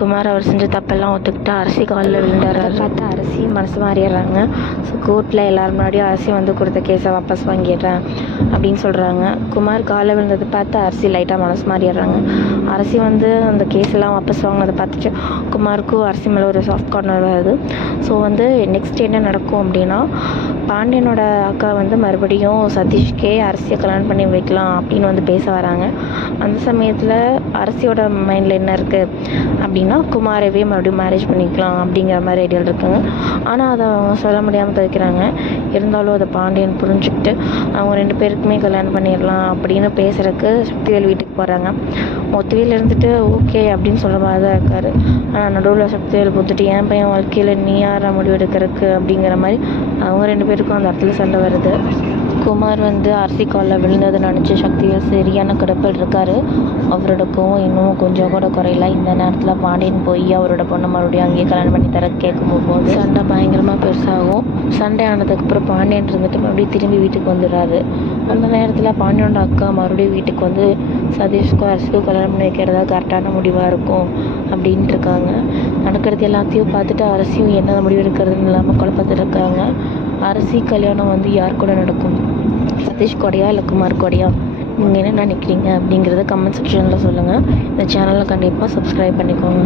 குமார் அவர் செஞ்ச தப்பெல்லாம் ஒத்துக்கிட்டு அரசி காலில் விழுந்தார். அதை பார்த்து அரசி மனசு மாறிடுறாங்க. ஸோ கோர்ட்டில் எல்லோரும் முன்னாடியும் அரசி வந்து கொடுத்த கேஸை வாபஸ் வாங்கிடுறேன் அப்படின்னு சொல்கிறாங்க. குமார் காலில் விழுந்ததை பார்த்து அரசி லைட்டாக மனசு மாறிடுறாங்க. அரசி வந்து அந்த கேஸெல்லாம் வாபஸ் வாங்கினதை பார்த்துட்டு குமாருக்கும் அரசி மேலே ஒரு சாஃப்ட் கார்னர் வருது. ஸோ வந்து நெக்ஸ்ட் என்ன நடக்கும் அப்படின்னா, பாண்டியனோட அக்கா வந்து மறுபடியும் சதீஷ்கே அரசியை கல்யாணம் பண்ணி வைக்கலாம் அப்படின்னு வந்து பேச வராங்க. அந்த சமயத்தில் அரசியோட மைண்டில் என்ன இருக்குது அப்படின்னா, குமாரவே மறுபடியும் மேரேஜ் பண்ணிக்கலாம் அப்படிங்கிற மாதிரி ஐடியாவில் இருக்காங்க. ஆனால் அதை அவங்க சொல்ல முடியாமல் தவிக்கிறாங்க. இருந்தாலும் அதை பாண்டியன் புரிஞ்சுக்கிட்டு அவங்க 2 பேருக்குமே கல்யாணம் பண்ணிடலாம் அப்படின்னு பேசுகிறதுக்கு சக்திவேல் வீட்டுக்கு போகிறாங்க. மொத்தவேல் இருந்துட்டு ஓகே அப்படின்னு சொல்கிற மாதிரி தான் இருக்கார். ஆனால் நடுவில் சக்திவேல் போட்டுட்டு என் பையன் வாழ்க்கையில் நீ யாரை முடிவு எடுக்கிறதுக்கு அப்படிங்கிற மாதிரி அவங்க 2 பேருக்கும் அந்த இடத்துல சண்டை வருது. குமார் வந்து அரசி காலில் விழுந்ததை நினச்சி சக்திவேல் சரியான கிடப்பில் இருக்கார். அவரோட கோவம் இன்னும் கொஞ்சம் கூட குறையல. இந்த நேரத்தில் பாண்டியன் போய் அவரோட பொண்ணை மறுபடியும் அங்கேயே கல்யாணம் பண்ணி தர கேட்கும்போது சண்டை பயங்கரமாக பெருசாகும். சண்டை ஆனதுக்கப்புறம் பாண்டியன் இருந்துட்டு மறுபடியும் திரும்பி வீட்டுக்கு வந்துடுறாரு. அந்த நேரத்தில் பாண்டியனோட அக்கா மறுபடியும் வீட்டுக்கு வந்து சதீஷ்க்கும் அரசிக்கும் கல்யாணம் பண்ணி வைக்கிறதா கரெக்டான முடிவாக இருக்கும் அப்படின்ட்டு இருக்காங்க. நடக்கிறது எல்லாத்தையும் பார்த்துட்டு அரசியும் என்ன முடிவு எடுக்கிறதுன்னு இல்லாமல் குழப்பத்தில் இருக்காங்க. அரசி கல்யாணம் வந்து யார் கூட நடக்கும்? சதீஷ் கூடயா இல்லை குமார் கூடயா? நீங்கள் என்ன நினைக்கிறீங்க அப்படிங்கிறத கமெண்ட் செக்ஷனில் சொல்லுங்கள். இந்த சேனலை கண்டிப்பாக சப்ஸ்கிரைப் பண்ணிக்கோங்க.